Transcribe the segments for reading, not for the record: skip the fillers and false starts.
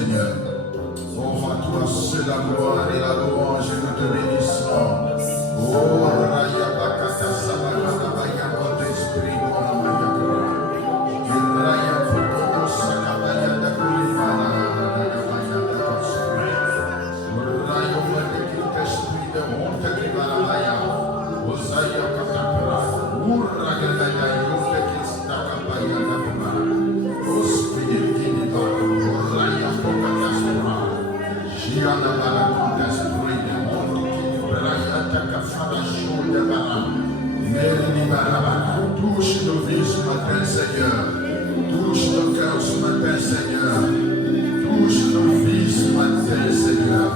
Seigneur. Oh, à toi c'est la gloire et la louange, et nous te bénissons. Oh, Raya Bakata Sabakata Baya, votre esprit, mon Amaya. Raya Fukoko Sakabaya, Dakulimana, Raya Magnifique esprit de honte qui va la Maya. Osaya Katakura, Uragaya, Yukekistakabaya, Dakumana. Touche nos vies ce matin, Seigneur. Touche nos cœurs ce matin, Seigneur. Touche nos vies ce matin, Seigneur.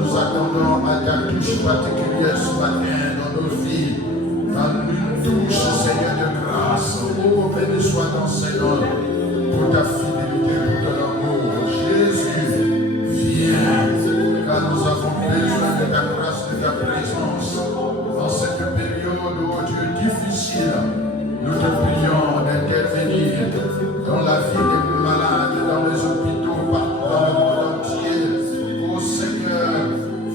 Nous attendons à ta touche particulière ce matin dans nos vies. Dans une touche, Seigneur de grâce. Oh, béni soit ton Seigneur pour ta fidélité, pour ton amour. Jésus, viens, car nous avons besoin de ta grâce, de ta présence. Dans cette période, oh Dieu, difficile, nous te prions d'intervenir dans la vie des malades, dans les hôpitaux, partout dans le monde entier. Oh Seigneur,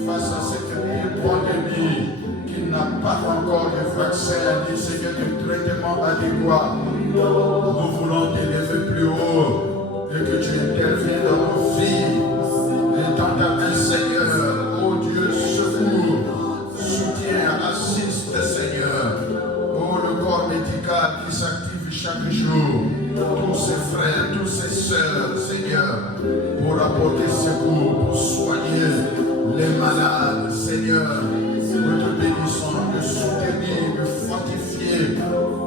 face à cette pandémie qui n'a pas encore de vaccin, ni Seigneur de traitement adéquat, nous voulons t'élever plus haut et que tu interviennes dans nos vies. Et dans ta main, Seigneur, oh Dieu, secours, soutien, assiste, Seigneur. Oh, le corps médical qui s'active chaque jour. Tous ces frères, tous ces sœurs, Seigneur, pour apporter secours, pour soigner les malades, Seigneur. Nous te bénissons de soutenir, de fortifier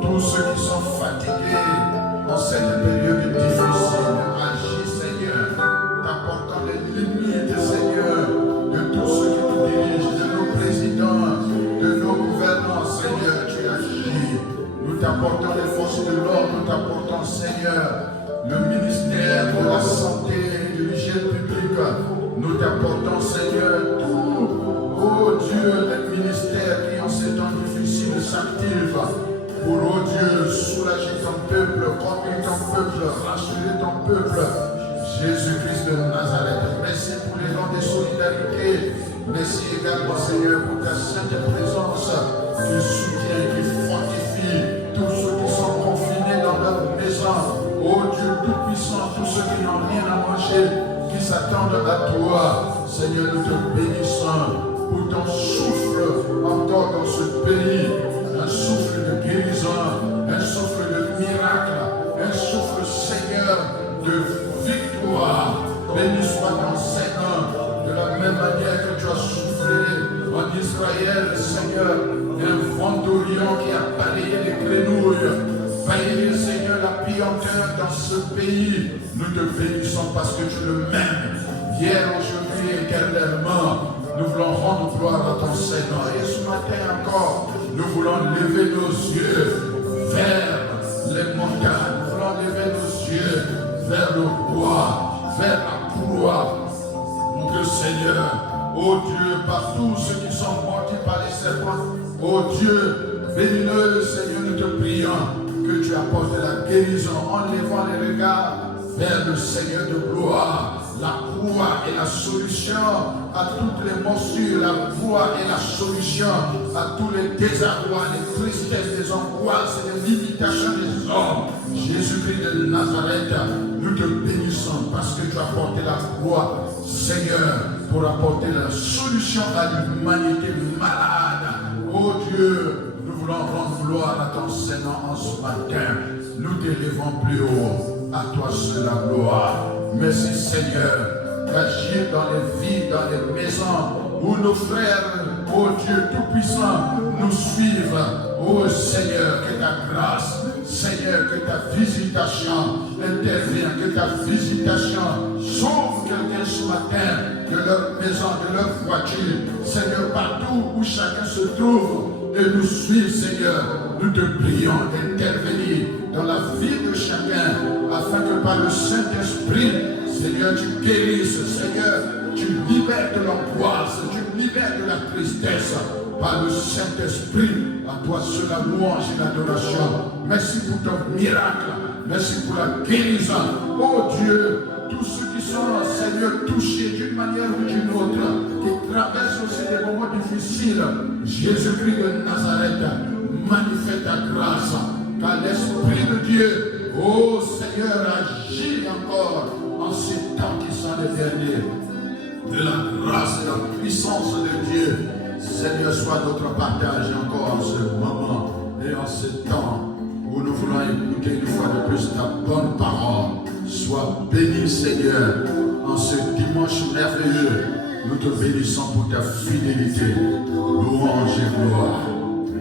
tous ceux qui sont fatigués en cette période difficile. Agis, Seigneur, t'apportant les limites, Seigneur, de tous ceux qui nous dirigent, de nos présidents, de nos gouvernants, Seigneur, tu agis. Nous t'apportons les forces de l'ordre, nous t'apportons, Seigneur, le ministère de la santé et de l'hygiène publique. Nous t'apportons, Seigneur, tout, oh Dieu, les ministères qui en ces temps difficiles s'activent pour, oh Dieu, soulager ton peuple, conduire ton peuple, rassurer ton peuple. Jésus-Christ de Nazareth, merci pour les dons de solidarité. Merci également, Seigneur, pour ta sainte présence qui soutient, qui fortifie tous ceux qui sont confinés dans leur maison. Oh Dieu Tout-Puissant, tous ceux qui n'ont rien à manger, qui s'attendent à toi. Seigneur, nous te bénissons pour ton souffle encore dans ce pays. Un souffle de guérison, un souffle de miracle, un souffle, Seigneur, de victoire. Béni soit ton Seigneur, de la même manière que tu as soufflé en Israël, Seigneur, un vent d'Orient qui a balayé les grenouilles, balayé, Seigneur, la puanteur dans ce pays. Nous te bénissons parce que tu le mêmes, hier, aujourd'hui, éternellement. Nous voulons rendre gloire à ton Seigneur. Et ce matin encore, nous voulons lever nos yeux vers les montagnes. Nous voulons lever nos yeux vers le bois, vers la croix. Mon Seigneur, ô Dieu, par tous ceux qui sont mordus par les serpents, ô Dieu, bénis-le, Seigneur, nous te prions que tu apportes la guérison en levant les regards vers le Seigneur de gloire. La croix est la solution à toutes les morsures. La croix est la solution à tous les désarrois, les tristesses, les angoisses et les limitations des hommes. Jésus-Christ de Nazareth, nous te bénissons parce que tu as porté la croix, Seigneur, pour apporter la solution à l'humanité malade. Oh Dieu, nous voulons rendre gloire à ton Seigneur en ce matin. Nous t'élevons plus haut. À toi seul la gloire. Merci Seigneur d'agir dans les vies, dans les maisons où nos frères, oh Dieu Tout-Puissant, nous suivent. Oh Seigneur, que ta grâce, Seigneur, que ta visitation intervienne, que ta visitation sauve quelqu'un ce matin de leur maison, de leur voiture. Seigneur, partout où chacun se trouve, et nous suivre, Seigneur, nous te prions d'intervenir dans la vie de chacun, afin que par le Saint-Esprit, Seigneur, tu guérisses, Seigneur, tu libères de l'angoisse, tu libères de la tristesse, par le Saint-Esprit. À toi seul la louange et l'adoration. Merci pour ton miracle, merci pour la guérison. Oh Dieu, tous ceux qui sont domicile, Jésus-Christ de Nazareth, manifeste ta grâce, car l'Esprit de Dieu, ô Seigneur, agit encore en ces temps qui sont les derniers. De la grâce et de la puissance de Dieu, Seigneur, soit notre partage encore en ce moment et en ce temps où nous voulons écouter une fois de plus ta bonne parole. Sois béni, Seigneur, en ce dimanche merveilleux. Nous te bénissons pour ta fidélité. Louange et gloire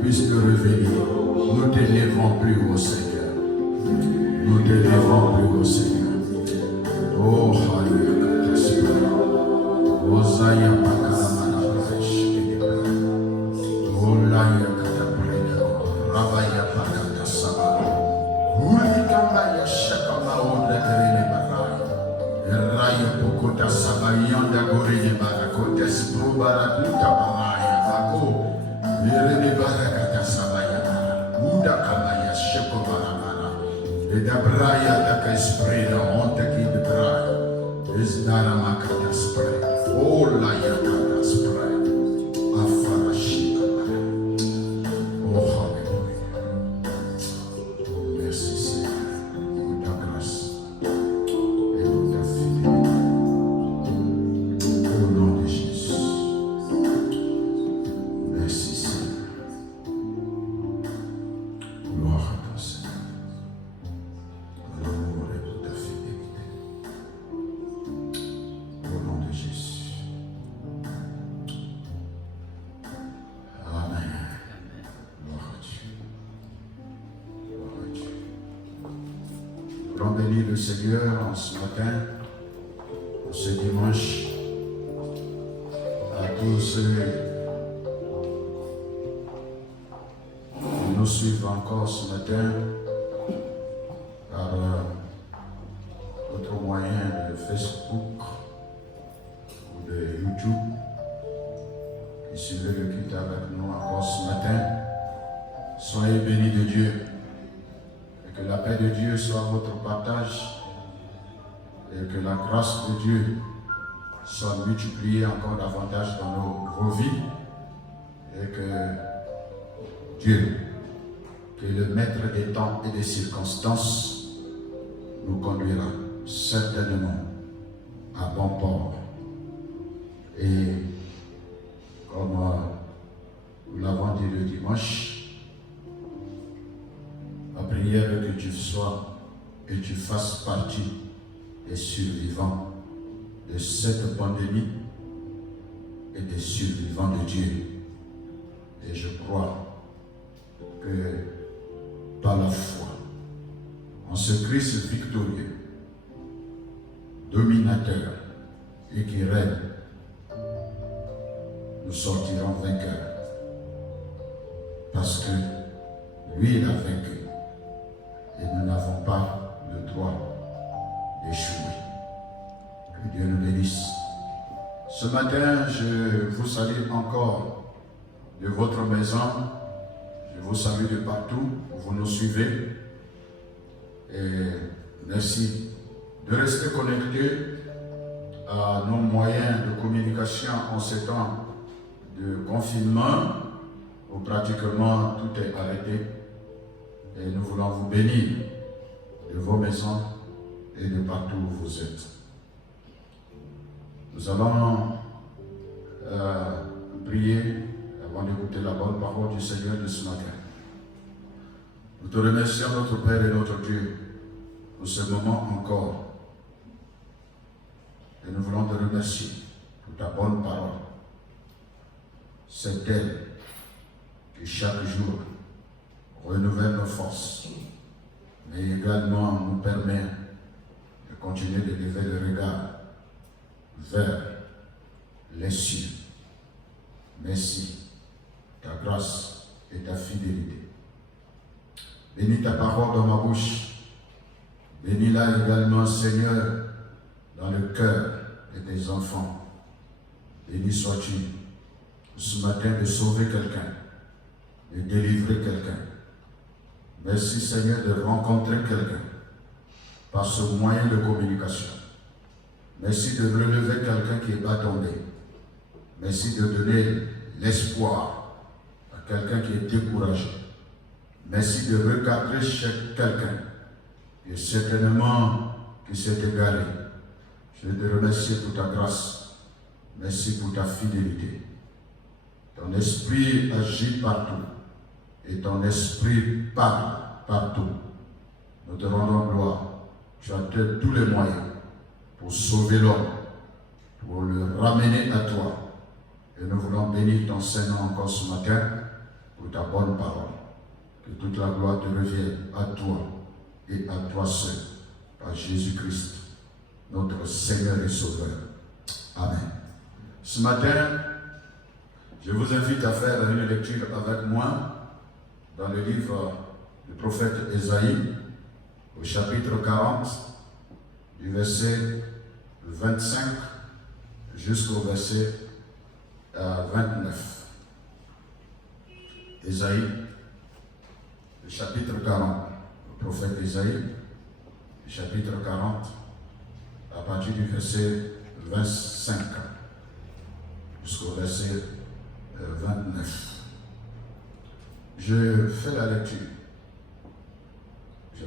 puissent te revenir. Nous t'élèverons plus haut, Seigneur. Nous t'élèverons plus haut, Seigneur. Oh, Alléluia, Esprit. Osaya Pakaramana Shekebra. Olaya Katabrina. Rabaya Pakata Sama. Ulikamba Yashakama Odrekerene Baraya. Raya Pokota Sabayanda Gorene Barakote Spro Barakuta Baraya. Bako. Verene Barakata Sabaya. Uda Kamaya Sheko Baramana. Et d'Abraya Daka Esprit, la honte qui de Braya. Esdara Makata Spray. Oh la Yakata Spray. Afarashika. Oh Hallelujah. Merci Seigneur. Pour ta grâce et pour ta fidélité. Au nom de Jésus. Merci Seigneur. Gloire à toi Seigneur. L'amour et pour ta fidélité. Au nom de Jésus. Amen. Gloire à Dieu. Gloire à Dieu. Nous voulons bénir le Seigneur en ce matin, en ce dimanche, à tous ceux qui nous suivent encore ce matin par notre moyen de Facebook ou de YouTube. Qui suivez le culte avec nous encore ce matin. Soyez bénis de Dieu. Et que la paix de Dieu soit votre partage. Et que la grâce de Dieu soit multipliée encore davantage dans vos vies. Et que Dieu, qui est le maître des temps et des circonstances, nous conduira certainement à bon port. Et comme nous l'avons dit le dimanche, ma prière est que tu sois et tu fasses partie des survivants de cette pandémie et des survivants de Dieu. Et je crois que par la foi, en ce Christ victorieux, dominateur et qui règne, nous sortirons vainqueurs. Parce que lui, il a vaincu. Et nous n'avons pas le droit d'échouer. Que Dieu nous bénisse. Ce matin, je vous salue encore de votre maison. Je vous salue de partout où vous nous suivez. Et merci de rester connectés à nos moyens de communication en ces temps de confinement où pratiquement tout est arrêté. Et nous voulons vous bénir de vos maisons et de partout où vous êtes. Nous allons prier avant d'écouter la bonne parole du Seigneur de ce matin. Nous te remercions, notre Père et notre Dieu, pour ce moment encore. Et nous voulons te remercier pour ta bonne parole. C'est elle qui chaque jour renouvelle nos forces, mais également nous permet de continuer de lever le regard vers les cieux. Merci, ta grâce et ta fidélité. Bénis ta parole dans ma bouche. Bénis-la également, Seigneur, dans le cœur de tes enfants. Béni sois-tu ce matin de sauver quelqu'un, de délivrer quelqu'un. Merci, Seigneur, de rencontrer quelqu'un par ce moyen de communication. Merci de relever quelqu'un qui est bas tombé. Merci de donner l'espoir à quelqu'un qui est découragé. Merci de recadrer quelqu'un qui est certainement qui s'est égaré. Je te remercie pour ta grâce. Merci pour ta fidélité. Ton esprit agit partout et ton esprit parle partout. Nous te rendons gloire. Tu as tous les moyens pour sauver l'homme, pour le ramener à toi. Et nous voulons bénir ton Seigneur encore ce matin pour ta bonne parole. Que toute la gloire te revienne à toi et à toi seul, par Jésus-Christ, notre Seigneur et Sauveur. Amen. Ce matin, je vous invite à faire une lecture avec moi dans le livre du prophète Ésaïe, au chapitre 40, du verset 25 jusqu'au verset 29. Ésaïe, le chapitre 40, le prophète Ésaïe, le chapitre 40, à partir du verset 25 jusqu'au verset 29. Je fais la lecture. Je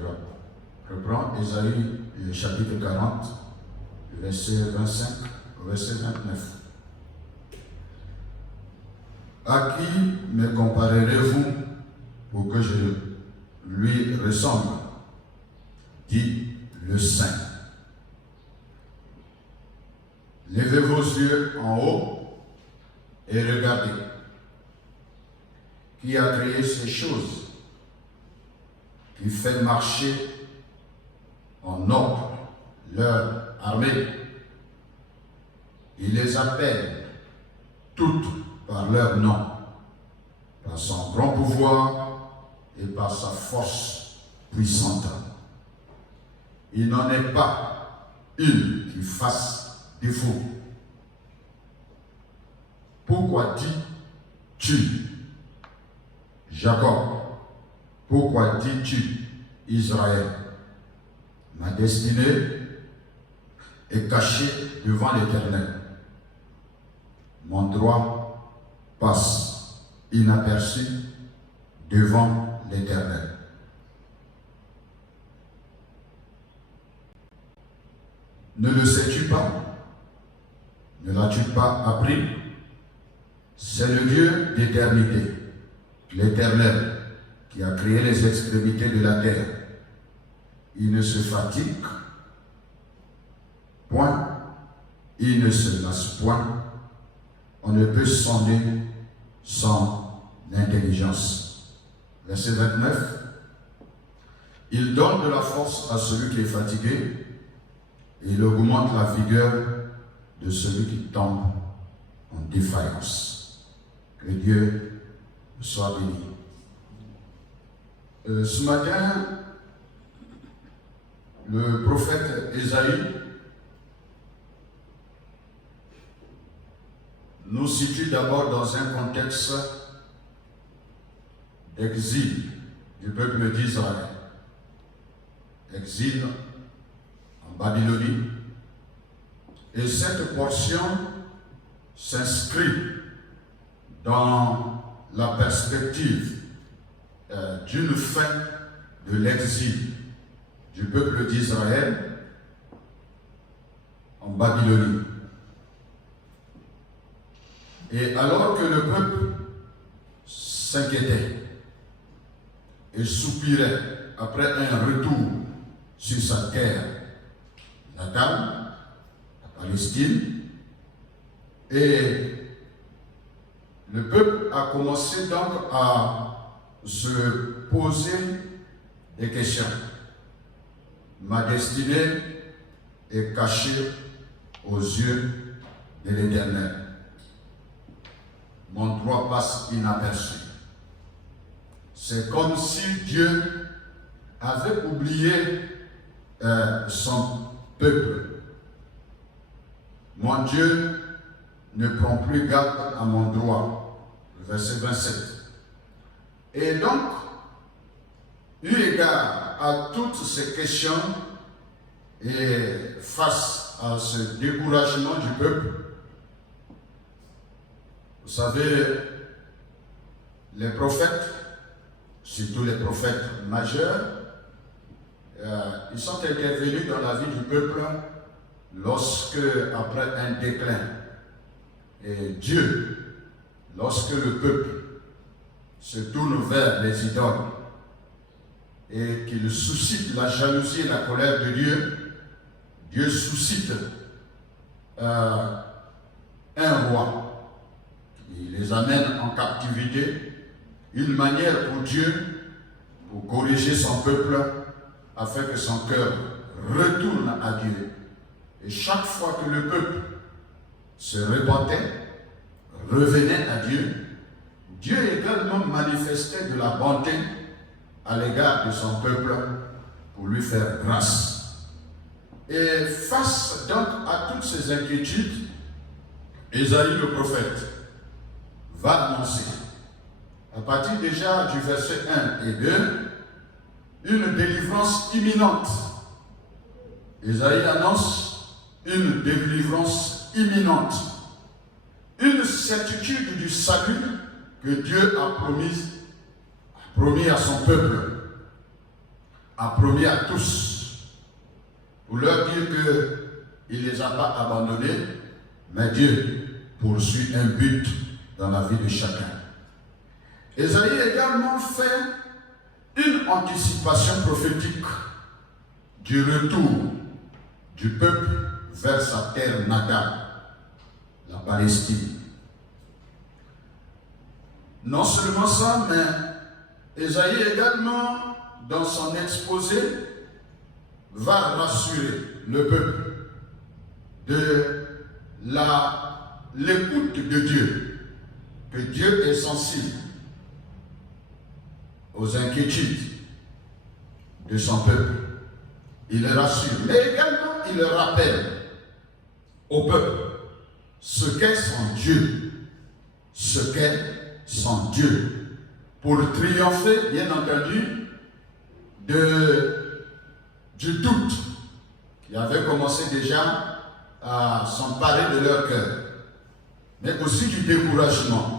reprends Ésaïe, le chapitre 40, le verset 25 au verset 29. À qui me comparerez-vous pour que je lui ressemble, dit le Saint. Levez vos yeux en haut et regardez. Qui a créé ces choses, qui fait marcher en ordre leur armée. Il les appelle toutes par leur nom, par son grand pouvoir et par sa force puissante. Il n'en est pas une qui fasse défaut. Pourquoi dis-tu, Jacob? Pourquoi dis-tu, Israël? Ma destinée est cachée devant l'Éternel. Mon droit passe inaperçu devant l'Éternel. Ne le sais-tu pas? Ne l'as-tu pas appris? C'est le Dieu d'éternité, l'Éternel, qui a créé les extrémités de la terre. Il ne se fatigue point, il ne se lasse point. On ne peut sonder son intelligence. Verset 29. Il donne de la force à celui qui est fatigué et il augmente la vigueur de celui qui tombe en défaillance. Que Dieu soit béni. Ce matin, le prophète Ésaïe nous situe d'abord dans un contexte d'exil du peuple d'Israël. Exil en Babylonie. Et cette portion s'inscrit dans la perspective d'une fin de l'exil du peuple d'Israël en Babylonie. Et alors que le peuple s'inquiétait et soupirait après un retour sur sa terre natale, la Palestine, et le peuple a commencé donc à se poser des questions. Ma destinée est cachée aux yeux de l'Éternel. Mon droit passe inaperçu. C'est comme si Dieu avait oublié son peuple. Mon Dieu ne prend plus garde à mon droit. Le verset 27. Et donc, eu égard à toutes ces questions et face à ce découragement du peuple, savez, les prophètes, surtout les prophètes majeurs, ils sont intervenus dans la vie du peuple lorsque, après un déclin, et Dieu, lorsque le peuple se tourne vers les idoles et qu'il suscite la jalousie et la colère de Dieu, Dieu suscite un roi. Il les amène en captivité, une manière pour Dieu pour corriger son peuple afin que son cœur retourne à Dieu. Et chaque fois que le peuple se repentait, revenait à Dieu, Dieu également manifestait de la bonté à l'égard de son peuple pour lui faire grâce. Et face donc à toutes ces inquiétudes, Ésaïe le prophète va annoncer, à partir déjà du verset 1 et 2, une délivrance imminente. Ésaïe annonce une délivrance imminente, une certitude du salut que Dieu a promis à son peuple, a promis à tous, pour leur dire qu'il ne les a pas abandonnés, mais Dieu poursuit un but dans la vie de chacun. Ésaïe également fait une anticipation prophétique du retour du peuple vers sa terre natale, la Palestine. Non seulement ça, mais Ésaïe également, dans son exposé, va rassurer le peuple de l'écoute de Dieu, que Dieu est sensible aux inquiétudes de son peuple. Il le rassure, mais également il le rappelle au peuple ce qu'est son Dieu, ce qu'est son Dieu, pour triompher, bien entendu, du doute qui avait commencé déjà à s'emparer de leur cœur, mais aussi du découragement.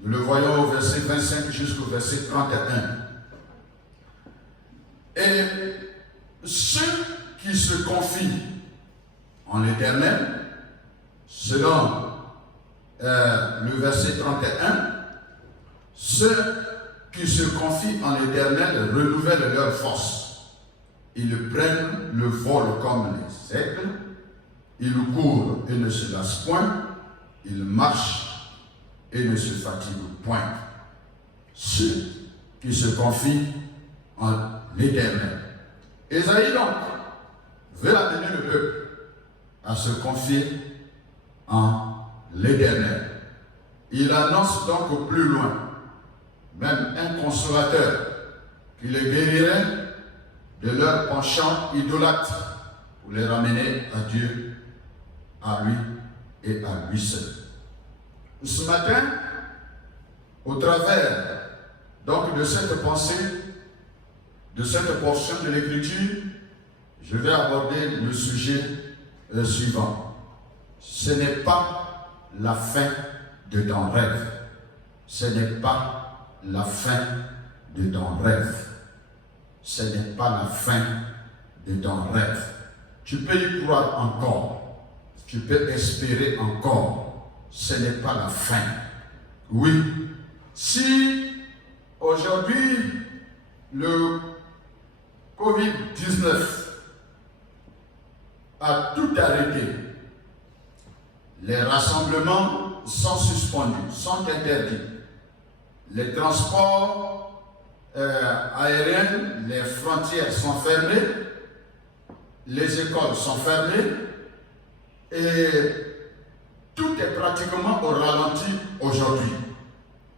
Nous le voyons au verset 25 jusqu'au verset 31. Et ceux qui se confient en l'Éternel, selon le verset 31, ceux qui se confient en l'Éternel renouvellent leur force. Ils prennent le vol comme les aigles, ils courent et ne se lassent point, ils marchent et ne se fatiguent point. Ceux qui se confient en l'Éternel. Ésaïe donc veut amener le peuple à se confier en l'Éternel. Il annonce donc au plus loin, même un consolateur, qui les guérirait de leur penchant idolâtre pour les ramener à Dieu, à lui et à lui seul. Ce matin, au travers donc de cette pensée, de cette portion de l'Écriture, je vais aborder le sujet suivant. Ce n'est pas la fin de ton rêve. Ce n'est pas la fin de ton rêve. Ce n'est pas la fin de ton rêve. Tu peux y croire encore. Tu peux espérer encore. Ce n'est pas la fin. Oui, si aujourd'hui le Covid-19 a tout arrêté, les rassemblements sont suspendus, sont interdits, les transports aériens, les frontières sont fermées, les écoles sont fermées et tout est pratiquement au ralenti aujourd'hui.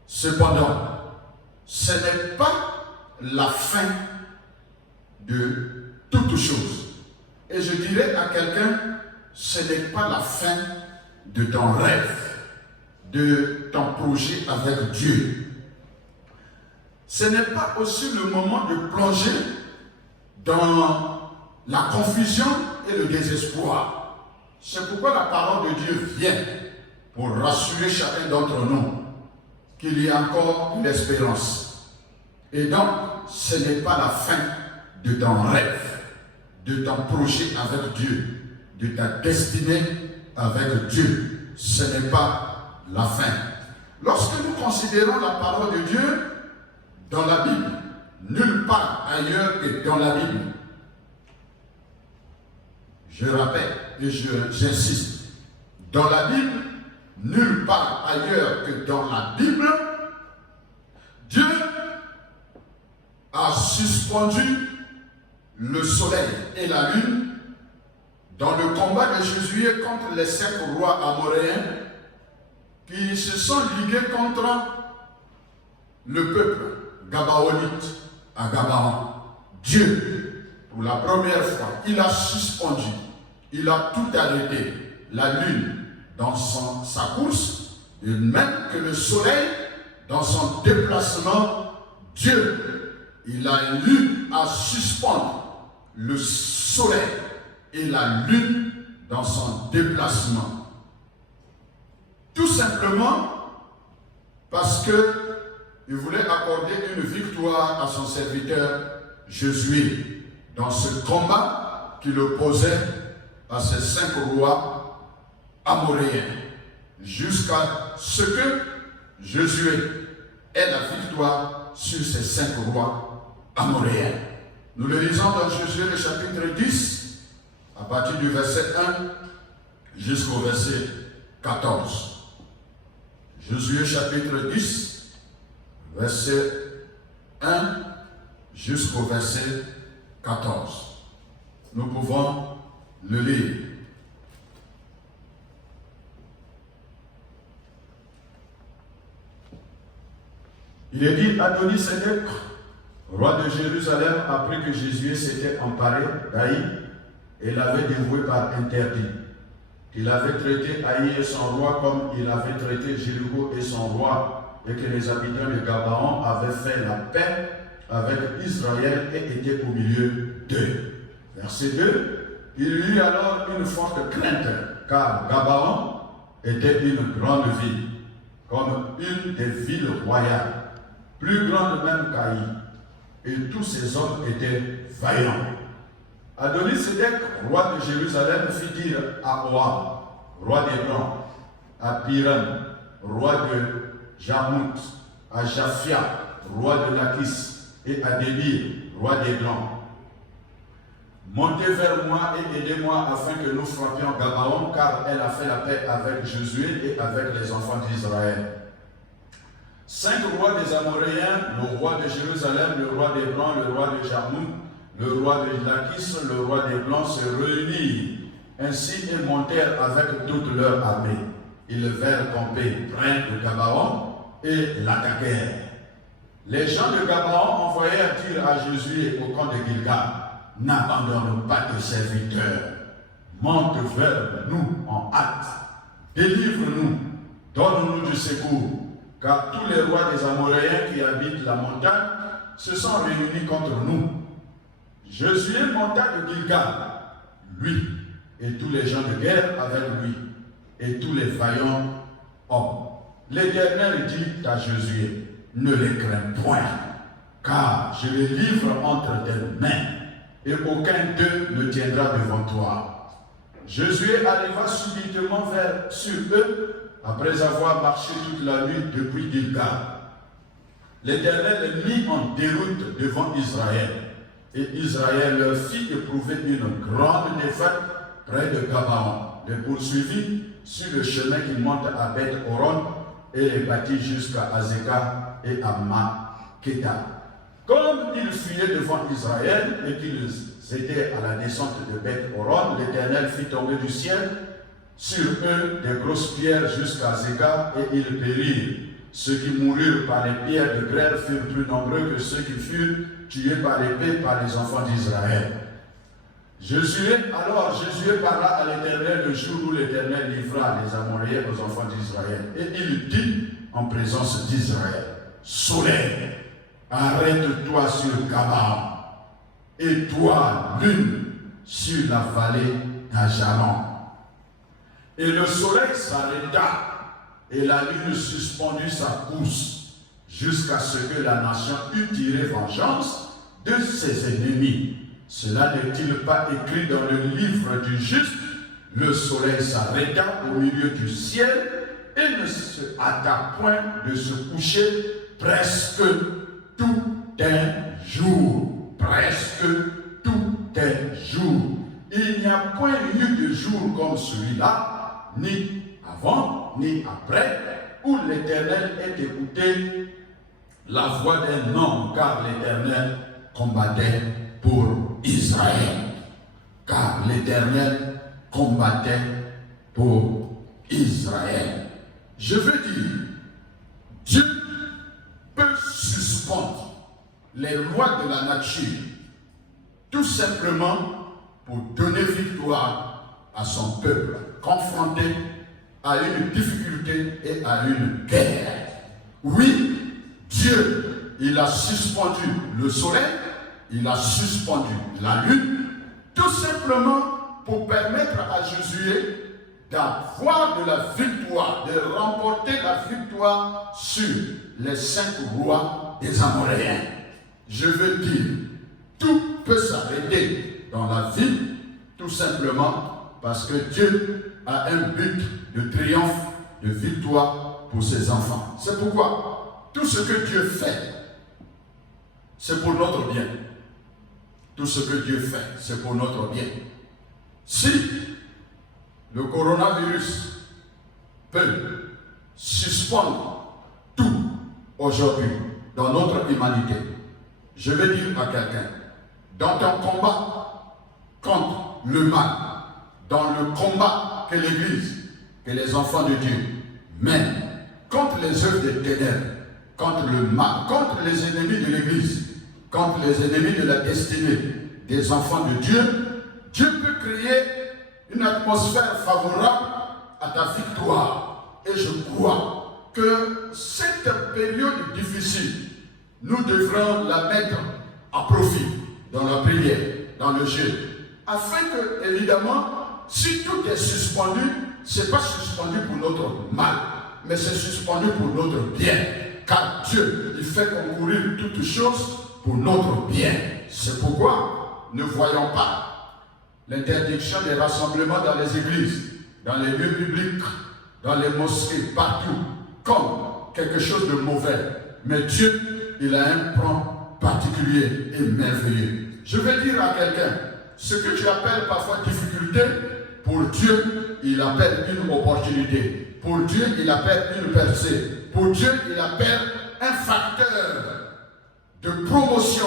Cependant, ce n'est pas la fin de toute chose. Et je dirais à quelqu'un, ce n'est pas la fin de ton rêve, de ton projet avec Dieu. Ce n'est pas aussi le moment de plonger dans la confusion et le désespoir. C'est pourquoi la parole de Dieu vient pour rassurer chacun d'entre nous qu'il y a encore une espérance. Et donc, ce n'est pas la fin de ton rêve, de ton projet avec Dieu, de ta destinée avec Dieu. Ce n'est pas la fin. Lorsque nous considérons la parole de Dieu dans la Bible, nulle part ailleurs que dans la Bible, je rappelle et j'insiste, dans la Bible, nulle part ailleurs que dans la Bible, Dieu a suspendu le soleil et la lune dans le combat de Josué contre les 5 rois amoréens qui se sont ligués contre le peuple gabaonite à Gabaon. Dieu, pour la première fois, il a suspendu, il a tout arrêté, la lune dans sa course, de même que le soleil dans son déplacement. Dieu, il a eu à suspendre le soleil et la lune dans son déplacement. Tout simplement parce qu'il voulait accorder une victoire à son serviteur Josué dans ce combat qu'il opposait à ces 5 rois amoréens, jusqu'à ce que Josué ait la victoire sur ces 5 rois amoréens. Nous le lisons dans Josué le chapitre 10, à partir du verset 1 jusqu'au verset 14. Josué chapitre 10, verset 1 jusqu'au verset 14. Nous pouvons le lire. Il est dit: Adoni-Sédec, roi de Jérusalem, apprit que Josué s'était emparé d'Aï et l'avait dévoué par interdit. Il avait traité Aï et son roi comme il avait traité Jéricho et son roi, et que les habitants de Gabaon avaient fait la paix avec Israël et étaient au milieu d'eux. Verset 2. Il y eut alors une forte crainte, car Gabaon était une grande ville, comme une des villes royales, plus grande même qu'Aï, et tous ces hommes étaient vaillants. Adoni-Sédec, roi de Jérusalem, fit dire à Oam, roi des Blancs, à Piram, roi de Jarmuth, à Japhia, roi de Lachis, et à Débir, roi des Blancs: montez vers moi et aidez-moi afin que nous frappions Gabaon, car elle a fait la paix avec Josué et avec les enfants d'Israël. 5 rois des Amoréens, le roi de Jérusalem, le roi des Blancs, le roi de Jarmuth, le roi de Lachis, le roi des Blancs, se réunirent ainsi et montèrent avec toute leur armée. Ils vinrent camper près de Gabaon et l'attaquèrent. Les gens de Gabaon envoyèrent dire à Josué au camp de Gilgal: n'abandonne pas tes serviteurs, monte vers nous en hâte, délivre-nous, donne-nous du secours, car tous les rois des Amoréens qui habitent la montagne se sont réunis contre nous. Josué monta de Gilgal, lui et tous les gens de guerre avec lui, et tous les vaillants hommes. L'Éternel dit à Josué: ne les crains point, car je les livre entre tes mains, et aucun d'eux ne tiendra devant toi. Josué arriva subitement sur eux, après avoir marché toute la nuit depuis Gilgal. L'Éternel les mit en déroute devant Israël, et Israël leur fit éprouver une grande défaite près de Gabaon, les poursuivit sur le chemin qui monte à Beth-Horon et les battit jusqu'à Azekah et à Makeda. Comme ils fuyaient devant Israël et qu'ils étaient à la descente de Beth-Horon, l'Éternel fit tomber du ciel sur eux des grosses pierres jusqu'à Azekah et ils périrent. Ceux qui moururent par les pierres de grêle furent plus nombreux que ceux qui furent tués par l'épée par les enfants d'Israël. Josué parla à l'Éternel le jour où l'Éternel livra les Amoréens aux enfants d'Israël. Et il dit en présence d'Israël: soleil, arrête-toi sur Gabaon, et toi, lune, sur la vallée d'Ajalon. Et le soleil s'arrêta et la lune suspendit sa course, jusqu'à ce que la nation eût tiré vengeance de ses ennemis. Cela n'est-il pas écrit dans le livre du juste? Le soleil s'arrêta au milieu du ciel et ne se hâta point de se coucher presque tout un jour. Presque tout un jour. Il n'y a point eu de jour comme celui-là, ni avant, ni après, où l'Éternel ait écouté la voix d'un homme, car l'Éternel combattait pour Israël. Car l'Éternel combattait pour Israël. Je veux dire, Dieu peut suspendre les lois de la nature, tout simplement pour donner victoire à son peuple, confronté à une difficulté et à une guerre. Oui, Dieu, il a suspendu le soleil, il a suspendu la lune, tout simplement pour permettre à Josué d'avoir de la victoire, de remporter la victoire sur les 5 rois des Amoréens. Je veux dire, tout peut s'arrêter dans la vie, tout simplement parce que Dieu a un but de triomphe, de victoire pour ses enfants. C'est pourquoi tout ce que Dieu fait, c'est pour notre bien. Tout ce que Dieu fait, c'est pour notre bien. Si le coronavirus peut suspendre tout aujourd'hui dans notre humanité, je vais dire à quelqu'un, dans ton combat contre le mal, dans le combat que l'Église, que les enfants de Dieu mènent contre les œuvres des ténèbres, contre le mal, contre les ennemis de l'Église, contre les ennemis de la destinée des enfants de Dieu, Dieu peut créer une atmosphère favorable à ta victoire. Et je crois que cette période difficile, nous devrons la mettre à profit dans la prière, dans le jeûne, afin que, évidemment, si tout est suspendu, ce n'est pas suspendu pour notre mal, mais c'est suspendu pour notre bien. Car Dieu, il fait concourir toutes choses pour notre bien. C'est pourquoi ne voyons pas l'interdiction des rassemblements dans les églises, dans les lieux publics, dans les mosquées, partout, comme quelque chose de mauvais. Mais Dieu, il a un plan particulier et merveilleux. Je vais dire à quelqu'un, ce que tu appelles parfois difficulté, pour Dieu, il appelle une opportunité. Pour Dieu, il appelle une percée. Pour Dieu, il appelle un facteur de promotion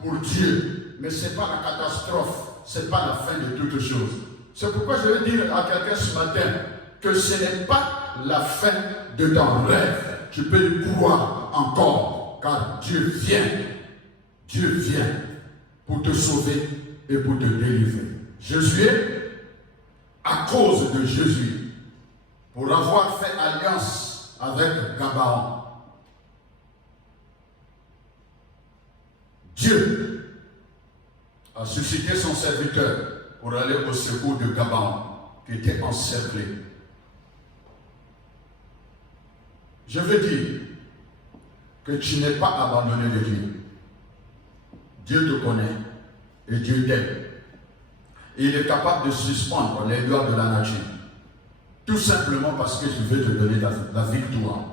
pour Dieu. Mais ce n'est pas la catastrophe, ce n'est pas la fin de toutes choses. C'est pourquoi je veux dire à quelqu'un ce matin que ce n'est pas la fin de ton rêve. Tu peux y croire encore, car Dieu vient pour te sauver et pour te délivrer. Josué, à cause de Jésus, pour avoir fait alliance avec Gabaon, Dieu a suscité son serviteur pour aller au secours de Gabaon, qui était encerclé. Je veux dire que tu n'es pas abandonné de Dieu. Dieu te connaît et Dieu t'aime. Et il est capable de suspendre les lois de la nature. Tout simplement parce que je veux te donner la victoire.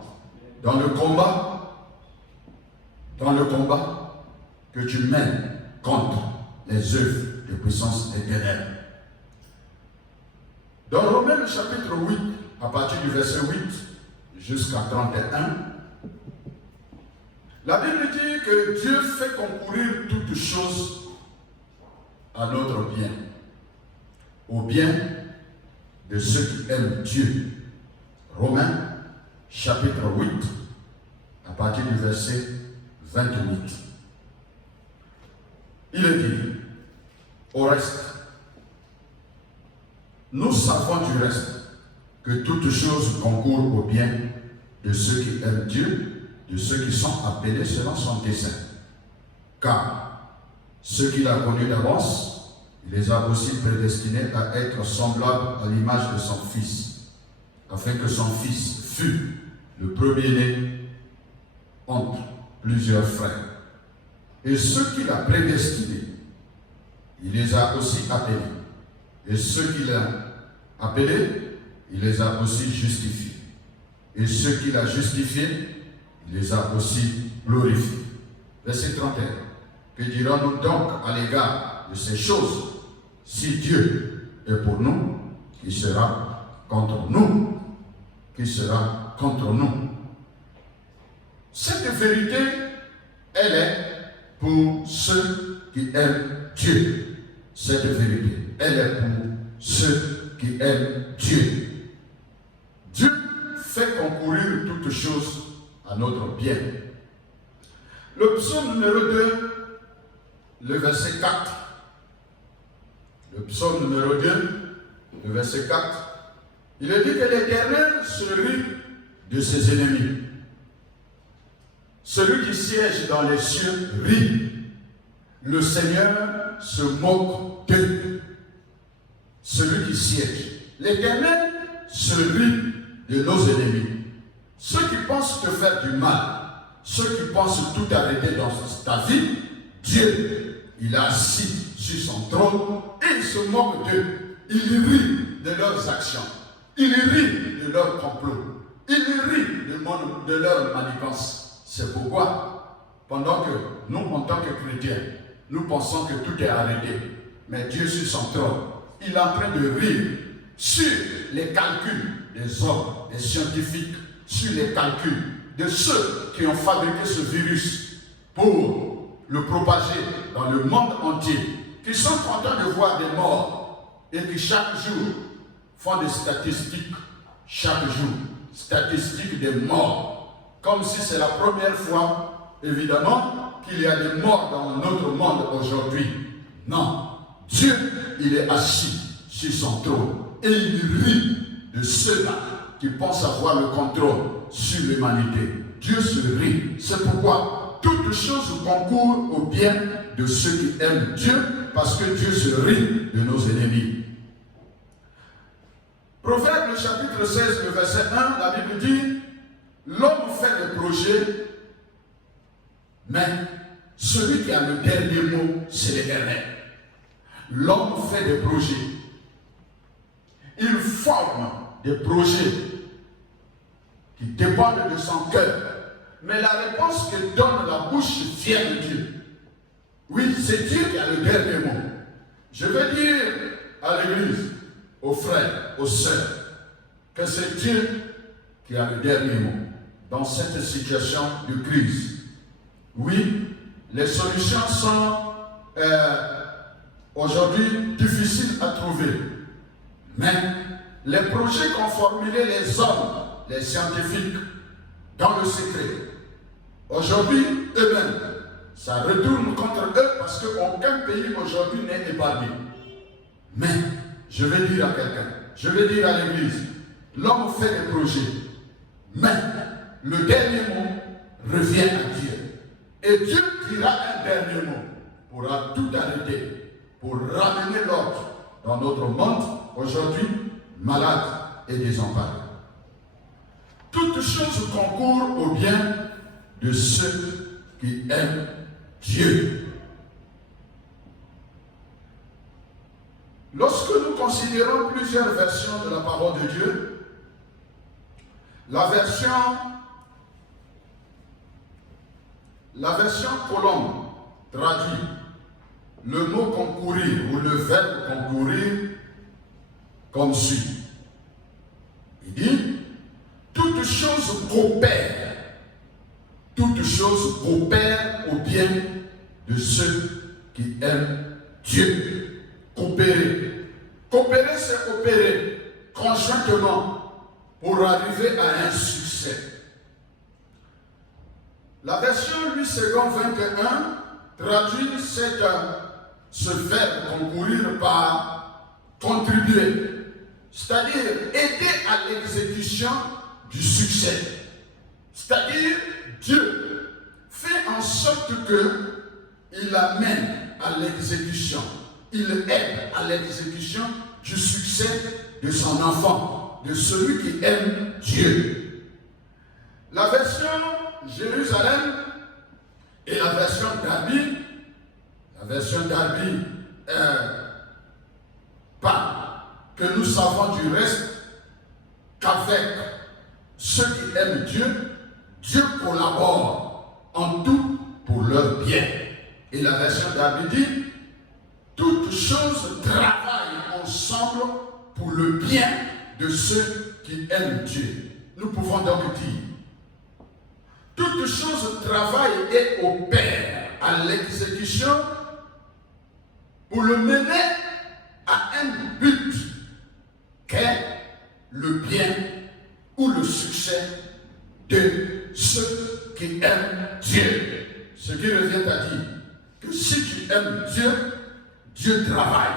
Dans le combat que tu mènes contre les œuvres de puissance des ténèbres. Dans Romains chapitre 8, à partir du verset 8 jusqu'à 31, la Bible dit que Dieu fait concourir toutes choses à notre bien, au bien de ceux qui aiment Dieu. Romains chapitre 8, à partir du verset 28. Il est dit, au reste, nous savons du reste que toutes choses concourent au bien de ceux qui aiment Dieu, de ceux qui sont appelés selon son dessein. Car ceux qu'il a connus d'avance, il les a aussi prédestinés à être semblables à l'image de son Fils, afin que son fils fût le premier-né entre plusieurs frères. Et ceux qu'il a prédestinés, il les a aussi appelés. Et ceux qu'il a appelés, il les a aussi justifiés. Et ceux qu'il a justifiés, il les a aussi glorifiés. Verset 31. Que dirons-nous donc à l'égard de ces choses? Si Dieu est pour nous, qui sera contre nous? Qui sera contre nous? Cette vérité, elle est pour ceux qui aiment Dieu. Cette vérité, elle est pour ceux qui aiment Dieu. Dieu fait concourir toutes choses à notre bien. Le psaume numéro 2, le verset 4. Le psaume numéro 2, le verset 4. Il est dit que l'Éternel se rit de ses ennemis. Celui qui siège dans les cieux rit. Le Seigneur se moque d'eux. Celui qui siège. L'Éternel se rit de nos ennemis. Ceux qui pensent te faire du mal, ceux qui pensent tout arrêter dans ta vie, Dieu, il est assis sur son trône et il se moque d'eux. Il rit de leurs actions. Il rit de leurs complots. Il rit de leurs manigances. C'est pourquoi, pendant que nous, en tant que chrétiens, nous pensons que tout est arrêté, mais Dieu sur son trône, il est en train de rire sur les calculs des hommes, des scientifiques, sur les calculs de ceux qui ont fabriqué ce virus pour le propager dans le monde entier, qui sont contents de voir des morts et qui chaque jour font des statistiques, chaque jour, statistiques des morts, comme si c'est la première fois, évidemment, qu'il y a des morts dans notre monde aujourd'hui. Non, Dieu, il est assis sur son trône et il rit de ceux-là qui pensent avoir le contrôle sur l'humanité. Dieu se rit. C'est pourquoi toutes choses concourent au bien de ceux qui aiment Dieu, parce que Dieu se rit de nos ennemis. Proverbe, le chapitre 16, le verset 1, la Bible dit: l'homme fait des projets, mais celui qui a le dernier mot, c'est l'Éternel. L'homme fait des projets. Il forme des projets qui dépendent de son cœur. Mais la réponse que donne la bouche vient de Dieu. Oui, c'est Dieu qui a le dernier mot. Je veux dire à l'Église, aux frères, aux sœurs, que c'est Dieu qui a le dernier mot dans cette situation de crise. Oui, les solutions sont aujourd'hui difficiles à trouver. Mais les projets qu'ont formulés les hommes, les scientifiques, dans le secret, aujourd'hui, eux-mêmes, ça retourne contre eux parce qu'aucun pays aujourd'hui n'est épargné. Mais, je vais dire à quelqu'un, je vais dire à l'Église, l'homme fait des projets, mais le dernier mot revient à Dieu. Et Dieu dira un dernier mot, pourra tout arrêter, pour ramener l'ordre dans notre monde, aujourd'hui, malade et désemparé. Toutes choses concourent au bien de ceux qui aiment Dieu. Lorsque nous considérons plusieurs versions de la parole de Dieu, la version Colombe traduit le mot concourir ou le verbe concourir comme suit. Il dit: toutes choses coopèrent au bien de ceux qui aiment Dieu. Coopérer. Coopérer, c'est coopérer conjointement pour arriver à un succès. La version 8 secondes 21 traduit ce verbe concourir par contribuer, c'est-à-dire aider à l'exécution du succès. C'est-à-dire Dieu fait en sorte qu'il amène à l'exécution, il aide à l'exécution du succès de son enfant, de celui qui aime Dieu. La version Jérusalem et la version Darby parle que nous savons du reste qu'avec ceux qui aiment Dieu, Dieu collabore en tout pour leur bien. Et la version Darby dit, toutes choses travaillent ensemble pour le bien de ceux qui aiment Dieu. Nous pouvons donc dire, toutes choses travaillent et opèrent à l'exécution pour le mener à un but qu'est le bien ou le succès de ceux qui aiment Dieu. Ce qui revient à dire que si tu aimes Dieu, Dieu travaille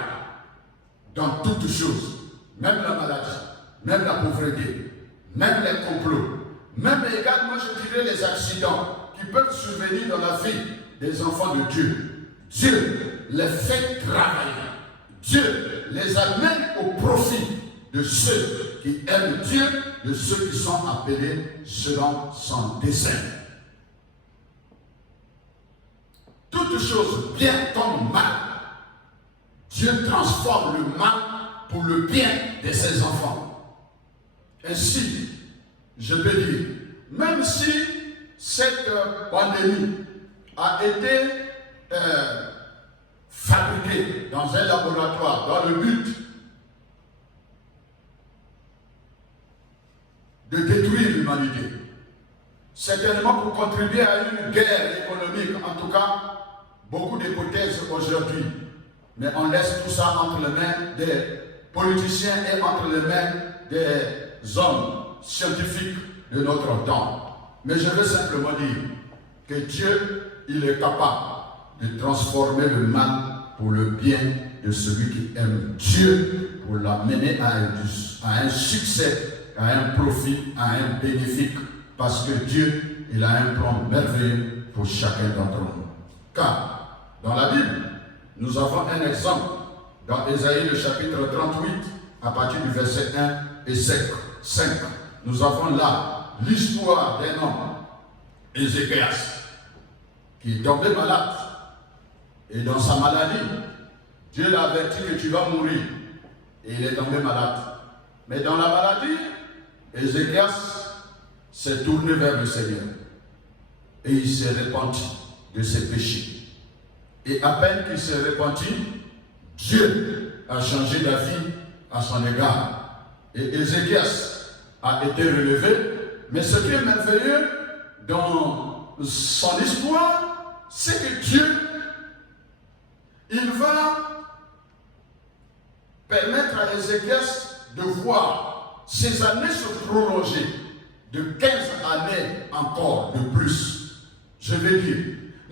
dans toutes choses, même la maladie, même la pauvreté, même les complots, même également, je dirais, les accidents qui peuvent survenir dans la vie des enfants de Dieu. Dieu les fait travailler. Dieu les amène au profit de ceux qui aiment Dieu, de ceux qui sont appelés selon son dessein. Toutes choses, bien comme mal, Dieu transforme le mal pour le bien de ses enfants. Ainsi, je peux dire, même si cette pandémie a été fabriquée dans un laboratoire dans le but de détruire l'humanité, certainement pour contribuer à une guerre économique, en tout cas, beaucoup d'hypothèses aujourd'hui, mais on laisse tout ça entre les mains des politiciens et entre les mains des hommes scientifiques de notre temps. Mais je veux simplement dire que Dieu, il est capable de transformer le mal pour le bien de celui qui aime Dieu, pour l'amener à un succès, à un profit, à un bénéfice, parce que Dieu, il a un plan merveilleux pour chacun d'entre nous. Car, dans la Bible, nous avons un exemple dans Ésaïe le chapitre 38, à partir du verset 1 et 5. Nous avons là l'histoire d'un homme, Ézéchias, qui est tombé malade. Et dans sa maladie, Dieu l'a averti que tu vas mourir. Et il est tombé malade. Mais dans la maladie, Ézéchias s'est tourné vers le Seigneur. Et il s'est repenti de ses péchés. Et à peine qu'il s'est repenti, Dieu a changé d'avis à son égard. Et Ézéchias a été relevé. Mais ce qui est merveilleux dans son histoire, c'est que Dieu, il va permettre à Ézéchias de voir ses années se prolonger de 15 années encore de plus. Je vais dire,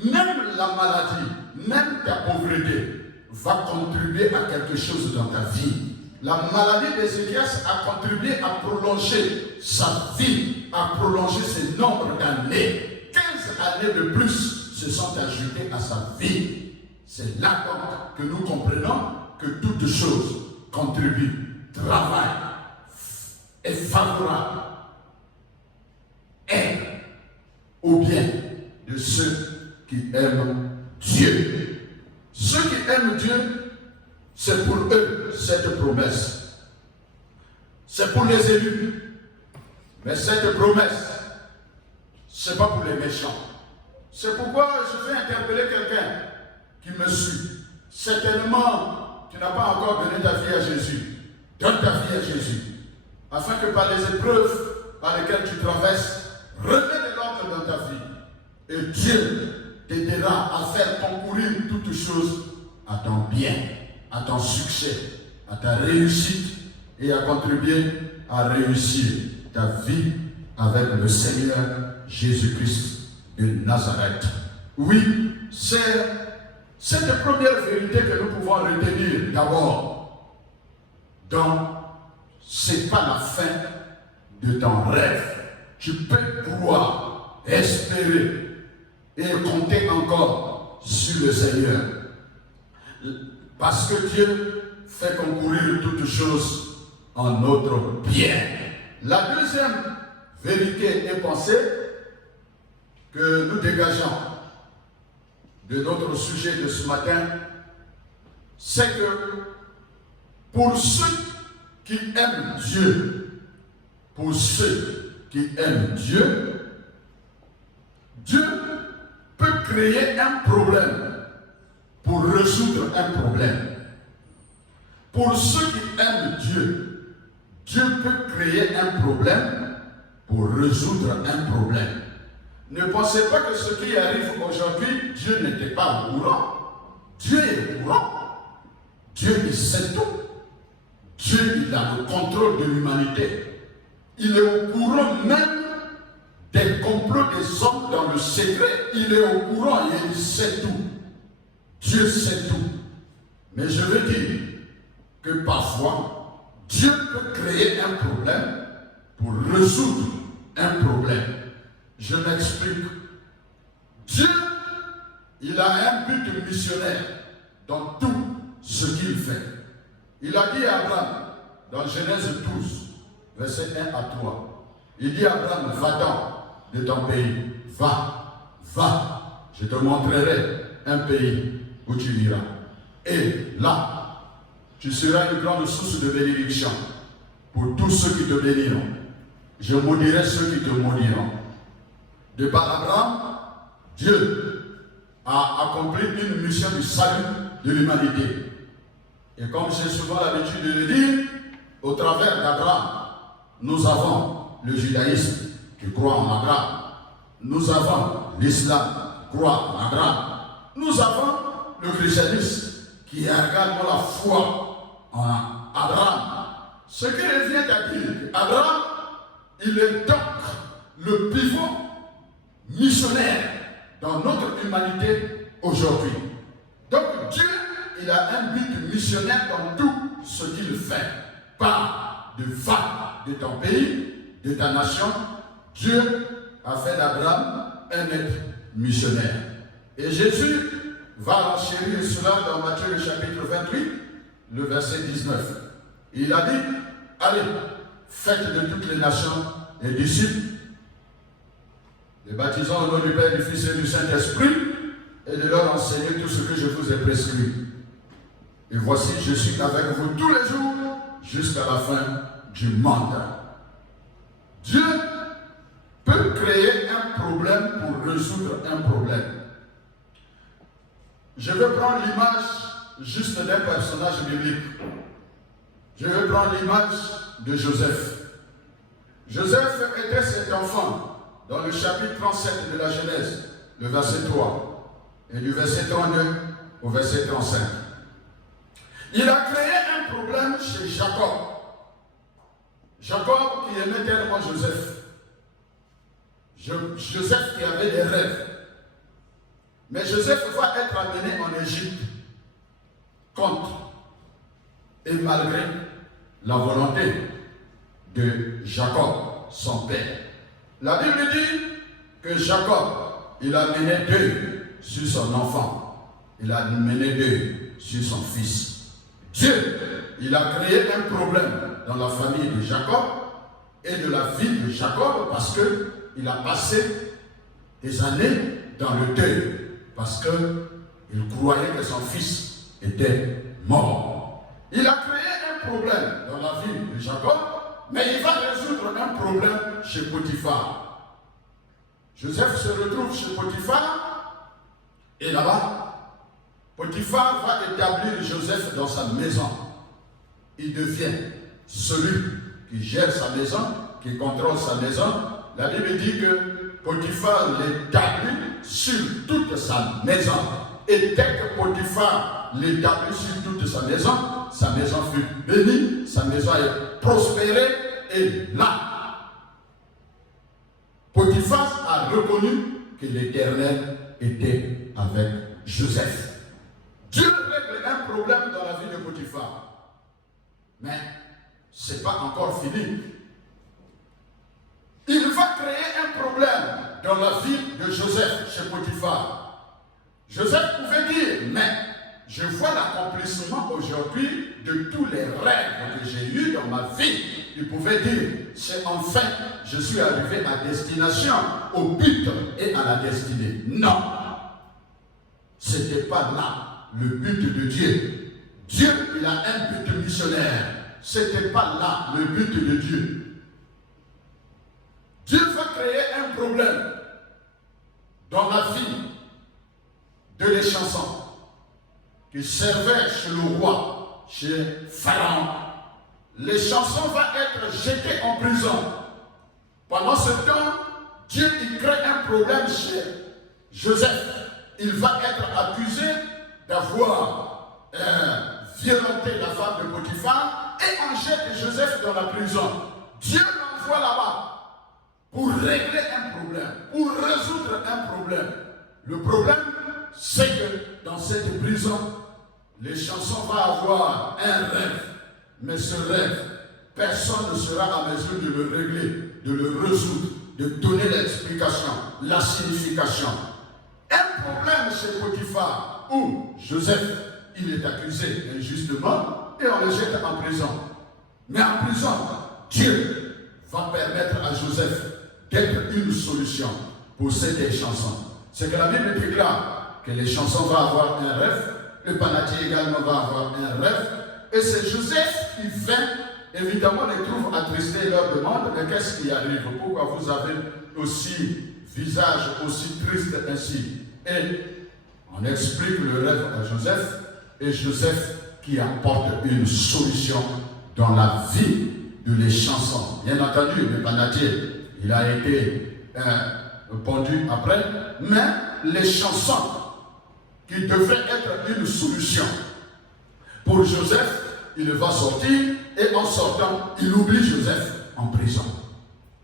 même la maladie, même ta pauvreté va contribuer à quelque chose dans ta vie. La maladie d'Ézéchias a contribué à prolonger sa vie, à prolonger ses nombres d'années. 15 années de plus se sont ajoutées à sa vie. C'est là donc que nous comprenons que toutes choses contribuent, travaillent, est favorable, aide au bien de ceux qui aiment Dieu. Ceux qui aiment Dieu, c'est pour eux cette promesse. C'est pour les élus. Mais cette promesse, ce n'est pas pour les méchants. C'est pourquoi je vais interpeller quelqu'un qui me suit. Certainement, tu n'as pas encore donné ta vie à Jésus. Donne ta vie à Jésus. Afin que par les épreuves par lesquelles tu traverses, remets de l'ordre dans ta vie. Et Dieu t'aidera à faire concourir toutes choses à ton bien, à ton succès, à ta réussite et à contribuer à réussir ta vie avec le Seigneur Jésus-Christ de Nazareth. Oui, c'est cette première vérité que nous pouvons retenir d'abord. Donc, ce n'est pas la fin de ton rêve. Tu peux croire, espérer et compter encore sur le Seigneur. Parce que Dieu fait concourir toutes choses en notre bien. La deuxième vérité et pensée que nous dégageons de notre sujet de ce matin, c'est que pour ceux qui aiment Dieu, pour ceux qui aiment Dieu, Dieu peut créer un problème pour résoudre un problème. Pour ceux qui aiment Dieu, Dieu peut créer un problème pour résoudre un problème. Ne pensez pas que ce qui arrive aujourd'hui, Dieu n'était pas au courant. Dieu est au courant. Dieu, il sait tout. Dieu, il a le contrôle de l'humanité. Il est au courant même des complots des hommes dans le secret. Il est au courant et il sait tout. Dieu sait tout. Mais je veux dire que parfois, Dieu peut créer un problème pour résoudre un problème. Je m'explique. Dieu, il a un but missionnaire dans tout ce qu'il fait. Il a dit à Abraham, dans Genèse 12, verset 1 à 3, il dit à Abraham, va-t'en de ton pays, va, je te montrerai un pays où tu iras. Et là, tu seras une grande source de bénédiction pour tous ceux qui te béniront. Je maudirai ceux qui te maudiront. De par Abraham, Dieu a accompli une mission du salut de l'humanité. Et comme j'ai souvent l'habitude de le dire, au travers d'Abraham, nous avons le judaïsme qui croit en Abraham. Nous avons l'islam qui croit en Abraham. Nous avons le christianisme qui a également la foi en Abraham. Ce qui revient à dire qu'Abraham, il est donc le pivot missionnaire dans notre humanité aujourd'hui. Donc Dieu, il a un but missionnaire dans tout ce qu'il fait. Pas de va de ton pays, de ta nation. Dieu a fait d'Abraham un être missionnaire. Et Jésus va enchérir cela dans Matthieu le chapitre 28, le verset 19. Il a dit, allez, faites de toutes les nations des disciples, les baptisant au nom du Père, du Fils et du Saint-Esprit, et de leur enseigner tout ce que je vous ai prescrit. Et voici, je suis avec vous tous les jours, jusqu'à la fin du monde. Dieu peut créer un problème pour résoudre un problème. Je vais prendre l'image juste d'un personnage biblique. Je vais prendre l'image de Joseph. Joseph était cet enfant dans le chapitre 37 de la Genèse, le verset 3, et du verset 32 au verset 35. Il a créé un problème chez Jacob. Jacob qui aimait tellement Joseph. Joseph qui avait des rêves. Mais Joseph va être amené en Égypte contre et malgré la volonté de Jacob, son père. La Bible dit que Jacob, il a mené deuil sur son enfant. Il a mené deuil sur son fils. Dieu, il a créé un problème dans la famille de Jacob et de la vie de Jacob parce qu'il a passé des années dans le deuil. Parce qu'il croyait que son fils était mort. Il a créé un problème dans la vie de Jacob, mais il va résoudre un problème chez Potiphar. Joseph se retrouve chez Potiphar, et là-bas, Potiphar va établir Joseph dans sa maison. Il devient celui qui gère sa maison, qui contrôle sa maison. La Bible dit que Potiphar l'établit sur toute sa maison. Et dès que Potiphar l'établit sur toute sa maison fut bénie, sa maison est prospérée. Et là, Potiphar a reconnu que l'Éternel était avec Joseph. Dieu règle un problème dans la vie de Potiphar. Mais ce n'est pas encore fini. Il va créer un problème dans la vie de Joseph chez Potiphar. Joseph pouvait dire, mais je vois l'accomplissement aujourd'hui de tous les rêves que j'ai eus dans ma vie, il pouvait dire, c'est enfin, je suis arrivé à destination, au but et à la destinée. Non, ce n'était pas là le but de Dieu. Dieu, il a un but missionnaire. Ce n'était pas là le but de Dieu. Dieu va créer un problème dans la vie de les chansons qui servaient chez le roi, chez Pharaon. Les chansons vont être jetées en prison. Pendant ce temps, Dieu il crée un problème chez Joseph. Il va être accusé d'avoir violenté la femme de Potiphar et on jette Joseph dans la prison. Dieu l'envoie là-bas pour régler un problème, pour résoudre un problème. Le problème, c'est que dans cette prison, les chansons vont avoir un rêve. Mais ce rêve, personne ne sera à mesure de le régler, de le résoudre, de donner l'explication, la signification. Un problème chez Potiphar où Joseph, il est accusé injustement et on le jette en prison. Mais en prison, Dieu va permettre à Joseph d'être une solution pour ces chansons. C'est que la Bible déclare que les chansons vont avoir un rêve, le panatier également va avoir un rêve, et c'est Joseph qui vient, évidemment les trouve attristés et leur demande, mais qu'est-ce qui arrive? Pourquoi vous avez aussi visage aussi triste ainsi? Et on explique le rêve à Joseph, et Joseph qui apporte une solution dans la vie de les chansons. Bien entendu, le panatier, il a été pendu après, mais les chansons qui devraient être une solution pour Joseph, il va sortir et en sortant, il oublie Joseph en prison.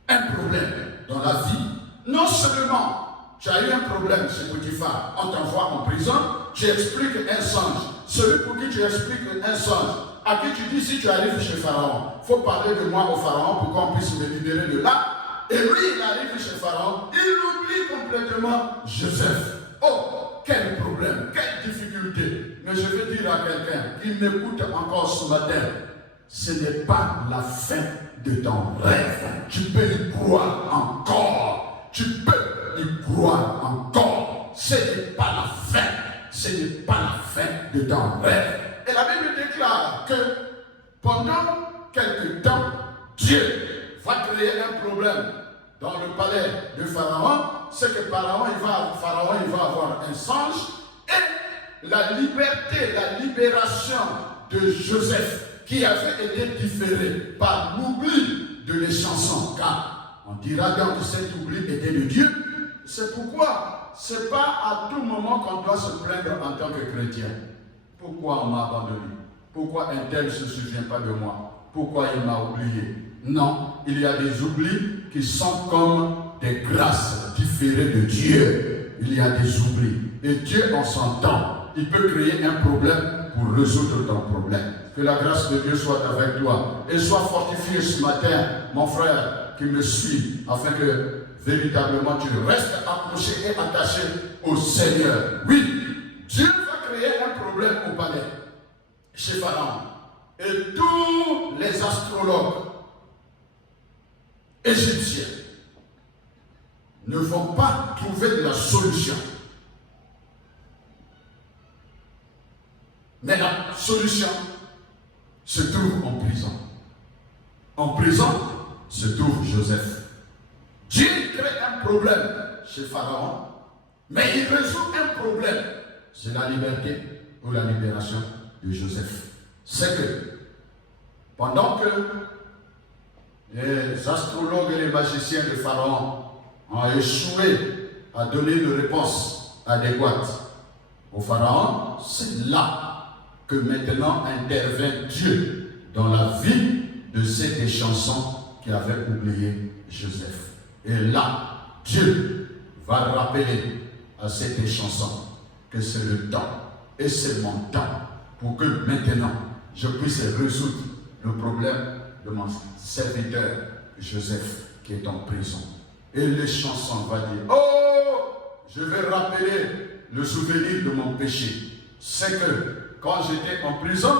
Un problème dans la vie. Non seulement tu as eu un problème chez Potiphar, on t'envoie en prison, tu expliques un songe. Celui pour qui tu expliques un songe, à qui tu dis si tu arrives chez Pharaon, il faut parler de moi au Pharaon pour qu'on puisse me libérer de là. Et lui, il arrive chez Pharaon, il oublie complètement Joseph. Oh, quel problème, quelle difficulté. Mais je veux dire à quelqu'un qui m'écoute encore ce matin, ce n'est pas la fin de ton rêve. Tu peux y croire encore. Tu peux y croire encore. Ce n'est pas la fin. Ce n'est pas la fin de ton rêve. Et la Bible déclare que pendant quelque temps, Dieu va créer un problème dans le palais de Pharaon. C'est que Pharaon il va avoir un songe et la liberté, la libération de Joseph qui avait été différée par l'oubli de les chansons. Car on dira donc que cet oubli était de Dieu. C'est pourquoi ce n'est pas à tout moment qu'on doit se plaindre en tant que chrétien. Pourquoi on m'a abandonné? Pourquoi un tel ne se souvient pas de moi? Pourquoi il m'a oublié? Non, il y a des oublis qui sont comme des grâces différées de Dieu. Il y a des oublis. Et Dieu, en son temps, il peut créer un problème pour résoudre ton problème. Que la grâce de Dieu soit avec toi. Et sois fortifié ce matin, mon frère qui me suit, afin que véritablement tu restes accroché et attaché au Seigneur. Oui, Dieu va créer un problème au palais, chez Pharaon. Et tous les astrologues égyptiens ne vont pas trouver de la solution. Mais la solution se trouve en prison. En prison se trouve Joseph. Dieu crée un problème chez Pharaon, mais il résout un problème. C'est la liberté ou la libération de Joseph. C'est que pendant que les astrologues et les magiciens de Pharaon ont échoué à donner une réponse adéquate au Pharaon, c'est là que maintenant intervient Dieu dans la vie de ces chansons qui avaient oublié Joseph. Et là, Dieu va rappeler à cette chanson que c'est le temps et c'est mon temps pour que maintenant je puisse résoudre le problème de mon serviteur Joseph qui est en prison. Et les chansons vont dire, oh, je vais rappeler le souvenir de mon péché. C'est que quand j'étais en prison,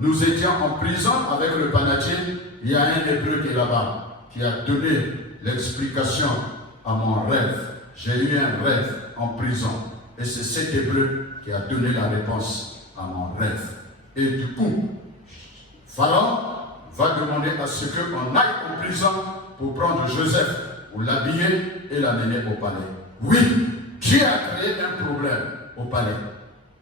nous étions en prison avec le panatier, il y a un hébreu qui est là-bas, qui a donné l'explication à mon rêve. J'ai eu un rêve en prison. Et c'est cet hébreu qui a donné la réponse à mon rêve. Et du coup, Pharaon va demander à ce qu'on aille en prison pour prendre Joseph, pour l'habiller et l'amener au palais. Oui, Dieu a créé un problème au palais.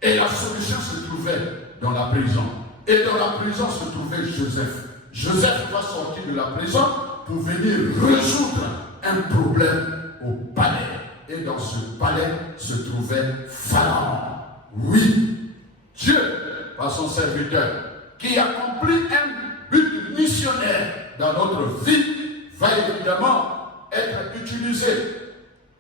Et la solution se trouvait dans la prison. Et dans la prison se trouvait Joseph. Joseph va sortir de la prison pour venir résoudre un problème au palais. Et dans ce palais se trouvait Pharaon. Oui, Dieu, par son serviteur, qui accomplit un but missionnaire dans notre vie, va évidemment être utilisé.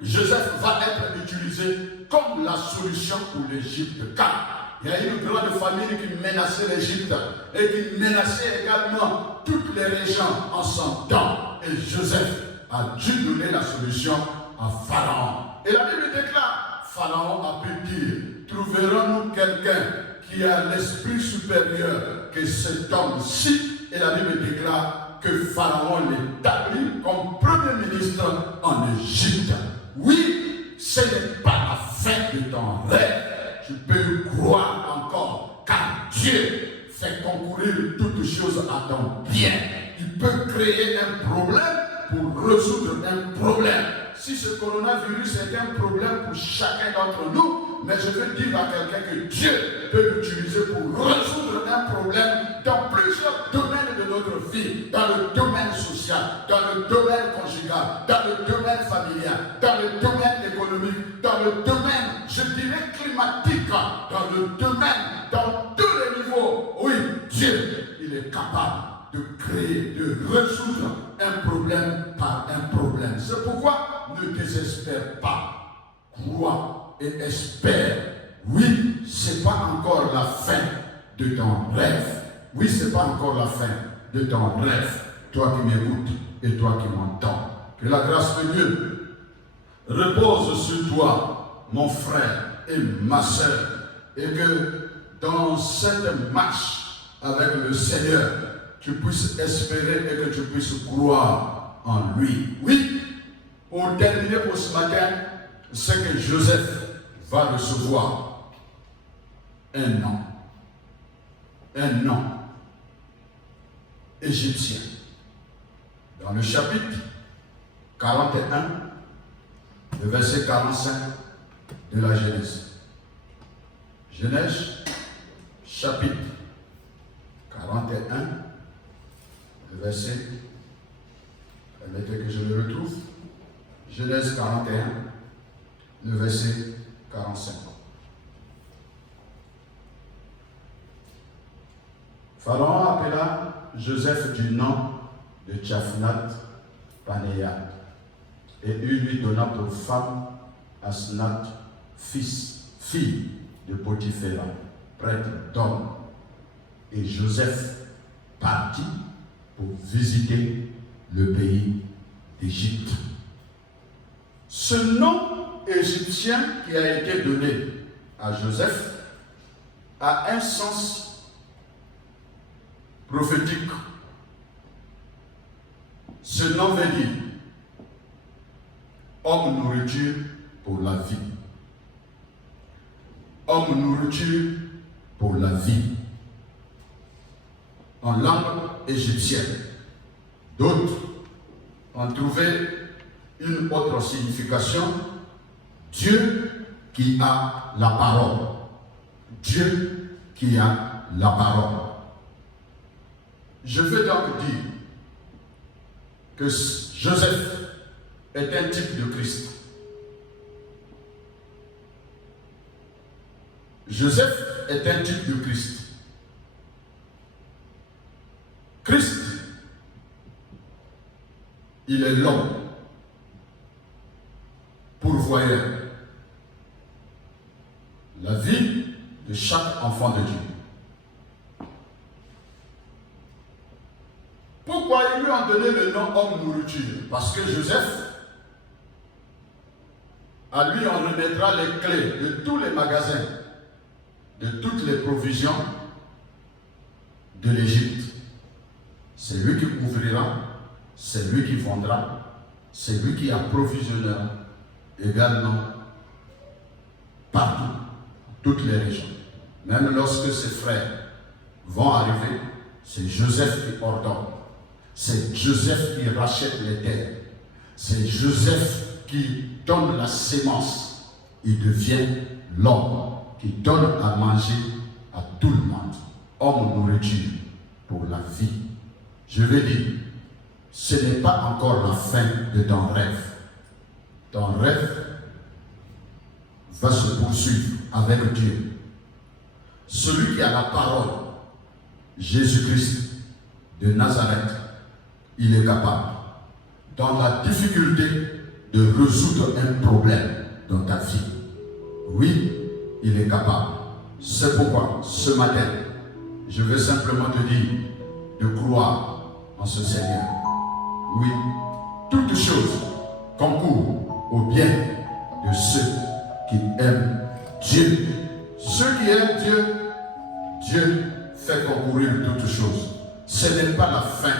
Joseph va être utilisé comme la solution pour l'Égypte. Car il y a une grande famille qui menaçait l'Égypte et qui menaçait également toutes les régions en son temps. Et Joseph a dû donner la solution à Pharaon. Et la Bible déclare, Pharaon a pu dire, trouverons-nous quelqu'un qui a l'esprit supérieur que cet homme-ci? Et la Bible déclare que Pharaon l'établit comme premier ministre en Égypte. Oui, ce n'est pas la fin de ton rêve. Tu peux croire encore, car Dieu fait concourir toutes choses à ton bien. Il peut créer un problème pour résoudre un problème. Si ce coronavirus est un problème pour chacun d'entre nous, mais je veux dire à quelqu'un que Dieu peut l'utiliser pour résoudre un problème dans plusieurs domaines de notre vie, dans le domaine social, dans le domaine conjugal, dans le domaine familial, dans le domaine économique, dans le domaine, je dirais, climatique, dans le domaine, dans tous les niveaux. Oui, Dieu, il est capable de créer, de résoudre un problème par un problème. C'est pourquoi ne désespère pas, crois et espère. Oui, c'est pas encore la fin de ton rêve. Oui, c'est pas encore la fin de ton rêve. Toi qui m'écoutes et toi qui m'entends. Que la grâce de Dieu repose sur toi, mon frère et ma soeur. Et que dans cette marche avec le Seigneur, tu puisses espérer et que tu puisses croire en lui. Oui, pour terminer pour ce matin, c'est que Joseph va recevoir un nom égyptien. Dans le chapitre 41, le verset 45 de la Genèse. Genèse, chapitre 41, le verset, permettez que je le retrouve, Genèse 41, le verset 45. Pharaon appela Joseph du nom de Tchaphnath Panéa et il lui donna pour femme Asnath, fille de Potiphéra, prêtre d'homme. Et Joseph partit pour visiter le pays d'Égypte. Ce nom égyptien qui a été donné à Joseph a un sens prophétique. Ce nom veut dire homme nourriture pour la vie. Homme nourriture pour la vie. En langue égyptienne. D'autres ont trouvé une autre signification. Dieu qui a la parole. Dieu qui a la parole. Je veux donc dire que Joseph est un type de Christ. Joseph est un type de Christ. Christ, il est l'homme pourvoyeur. La vie de chaque enfant de Dieu. Pourquoi ils lui ont donné le nom homme nourriture? Parce que Joseph, à lui on remettra les clés de tous les magasins, de toutes les provisions, de l'Égypte. C'est lui qui ouvrira, c'est lui qui vendra, c'est lui qui approvisionnera également partout, toutes les régions. Même lorsque ses frères vont arriver, c'est Joseph qui ordonne. C'est Joseph qui rachète les terres. C'est Joseph qui donne la sémence. Il devient l'homme qui donne à manger à tout le monde. Homme nourriture pour la vie. Je vais dire, ce n'est pas encore la fin de ton rêve. Ton rêve va se poursuivre avec Dieu. Celui qui a la parole, Jésus-Christ de Nazareth, il est capable, dans la difficulté, de résoudre un problème dans ta vie. Oui, il est capable. C'est pourquoi, ce matin, je veux simplement te dire de croire en ce Seigneur. Oui, toutes choses concourent au bien de ceux qui aiment Dieu. Ceux qui aiment Dieu, Dieu fait concourir toutes choses. Ce n'est pas la fin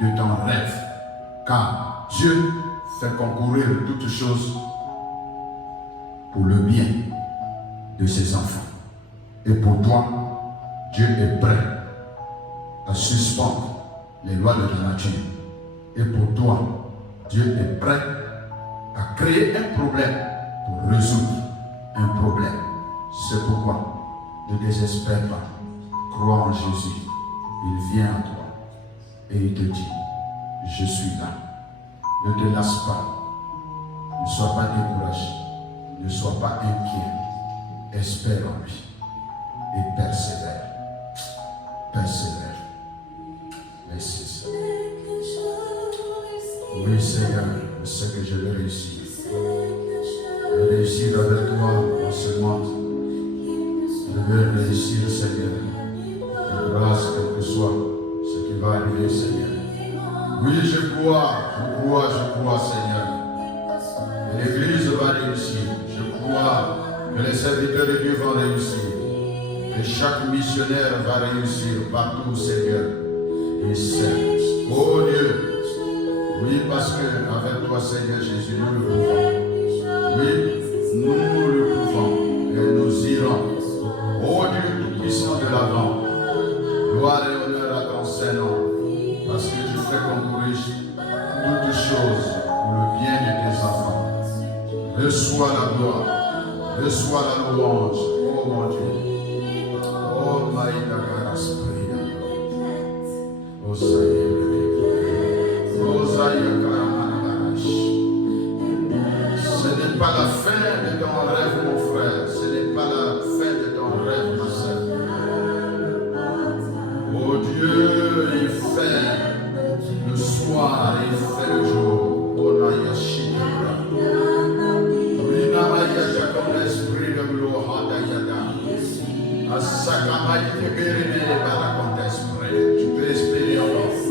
de ton rêve, car Dieu fait concourir toutes choses pour le bien de ses enfants. Et pour toi, Dieu est prêt à suspendre les lois de la nature. Et pour toi, Dieu est prêt à créer un problème pour résoudre un problème. C'est pourquoi ne désespère pas. Crois en Jésus. Il vient à toi et il te dit, je suis là. Ne te lasse pas. Ne sois pas découragé. Ne sois pas inquiet. Espère en lui et persévère. Persévère. Merci Seigneur. Oui Seigneur, je sais que je vais réussir. Je vais réussir avec toi dans ce monde. Je vais réussir Seigneur. De grâce, quel que soit ce qui va arriver Seigneur. Oui, je crois Seigneur. Et l'Église va réussir. Je crois que les serviteurs de Dieu vont réussir. Que chaque missionnaire va réussir partout Seigneur. Et c'est, oh Dieu, oui, parce qu'avec toi, Seigneur Jésus, nous le pouvons. Oui, nous le pouvons. Et nous irons. Oh Dieu tout-puissant de l'avant. Gloire et honneur à ton Saint-Nom. Parce que tu fais concourir toutes choses pour le bien de tes enfants. Reçois la gloire. Reçois la louange. Oh mon Dieu. Oh Maïda Garaspria. Oh Seigneur. Ce n'est pas la fin de ton rêve, mon frère. Ce n'est pas la fin de ton rêve, ma soeur. Oh Dieu, il fait le soir, il fait le jour. Oh Nayashidra. Oui, Namayasha comme l'esprit de gloire d'Ayada. Asakamai te guérir les baracontes esprit. Tu peux espérer encore.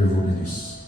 Dieu vous bénisse.